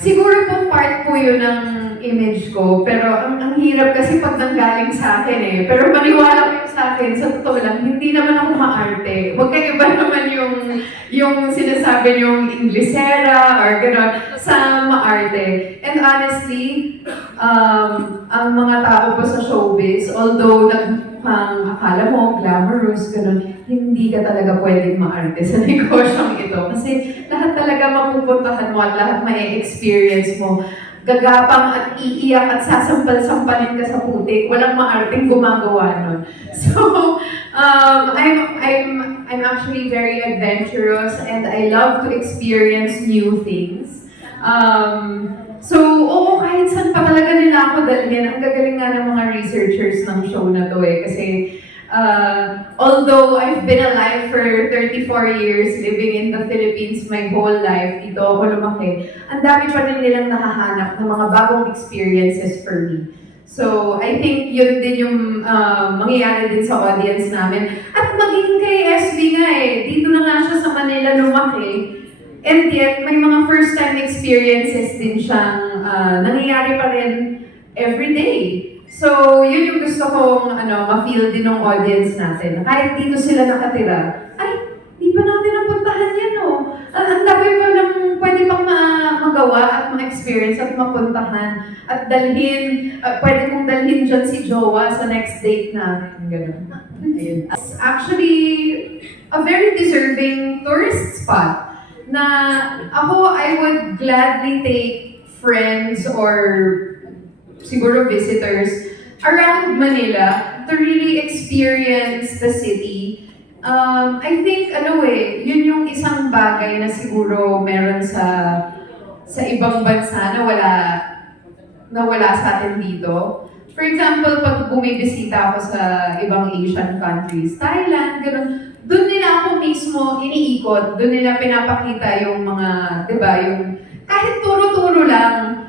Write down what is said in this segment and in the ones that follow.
Siguro po part po yun ng image ko, pero ang hirap kasi pag nanggaling sa akin eh. Pero maniwala kayo sa akin, sa totoo lang, hindi naman ako maarte. Magkaiba naman yung sinasabi yung Inglesera or gano'n sa maarte. And honestly, ang mga tao po sa showbiz, although akala mo glamorous, gano'n, hindi ka talaga pwedeng maarte sa negosyong ito. Kasi lahat talaga mapupuntahan mo at lahat ma-experience mo. Gagapang at iiyak at sasampal-sampalin ka sa putik. Walang maarting gumagawa nun. So, I'm actually very adventurous and I love to experience new things. So, oo, kahit saan pa talaga nila ako dalhin. Ang gagaling nga ng mga researchers ng show na to eh. Kasi, although I've been alive for 34 years, living in the Philippines my whole life, dito ako lumaki, ang dami pa rin nilang nakahanap ng mga bagong experiences for me. So, I think yun din yung mangyayari din sa audience namin. At maging kay SB nga eh, dito na nga siya sa Manila lumaki. And yet, may mga first-time experiences din siyang nangyayari pa rin every day. So, yun yung gusto kong ma-feel din ng audience natin. Kahit dito sila nakatira, ay, di pa natin napuntahan yan, no? Ang dami pa lang pwede pang magawa at ma-experience at mapuntahan at dalhin, pwede kong dalhin dyan si Jowa sa next date namin. Ganun. Ayun. It's actually a very deserving tourist spot na ako, I would gladly take friends or siguro visitors around Manila to really experience the city. I think, yun yung isang bagay na siguro meron sa ibang bansa na wala sa atin dito. For example, pag bumibisita ako sa ibang Asian countries, Thailand, gano'n, doon nila ako mismo iniikot, doon nila pinapakita yung mga, di ba, yung kahit turo-turo lang,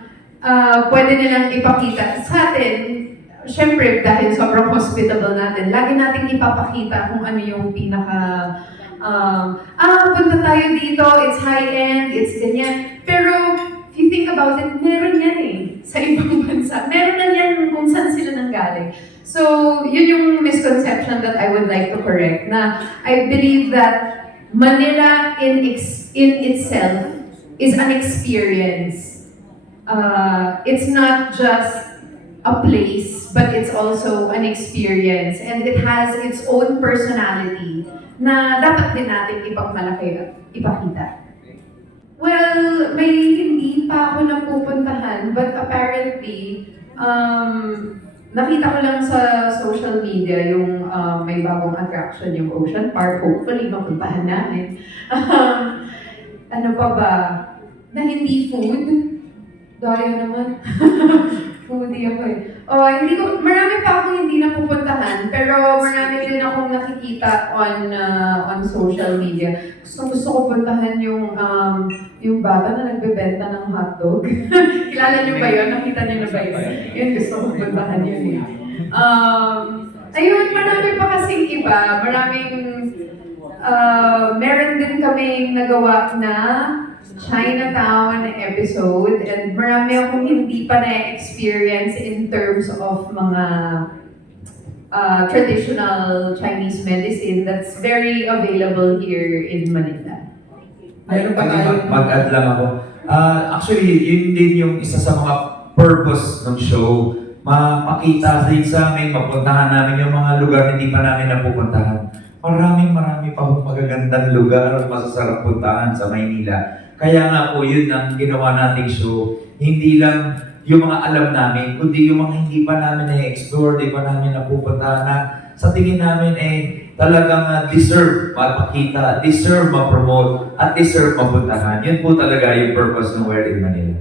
pwede nilang ipakita sa atin. Siyempre, dahil sobrang hospitable natin, lagi nating ipapakita kung ano yung punta tayo dito, it's high-end, it's ganyan. Pero, if you think about it, meron yan eh, sa ibang bansa. Meron na yan kung saan sila nanggaling. So, yun yung misconception that I would like to correct, na I believe that Manila in itself is an experience. It's not just a place, but it's also an experience. And it has its own personality na dapat din natin ipagmalaki at ipakita. Well, may hindi pa ako napupuntahan, but apparently, nakita ko lang sa social media yung may bagong attraction, yung Ocean Park. Hopefully, mapuntahan namin. Ano pa ba? Na hindi food? Dayo naman. Foodie ako eh. Marami pa akong hindi napupuntahan, pero marami din akong nakikita on social media. Gusto ko puntahan yung bata na nagbebenta ng hotdog. Kilala niyo ba yun? Nakita niyo na ba yun? Yun, gusto ko puntahan yun eh. Ayun, marami pa kasing iba. Meron din kaming nagawa na Chinatown episode, and marami akong hindi pa na-experience in terms of mga traditional Chinese medicine that's very available here in Manila. Ayun pa tayo. Mag-add lang ako. Actually, yun din yung isa sa mga purpose ng show. Makita din sa amin, mapuntahan namin yung mga lugar na hindi pa namin napupuntahan. Marami pa akong magagandang lugar at masasarap puntahan sa Maynila. Kaya nga po yun ang ginawa nating show. Hindi lang yung mga alam namin, kundi yung mga hindi pa namin na-explore, hindi pa namin napupuntahan na sa tingin namin talagang deserve mapakita, deserve ma-promote, at deserve mapuntahan. Yun po talaga yung purpose ng Where in Manila.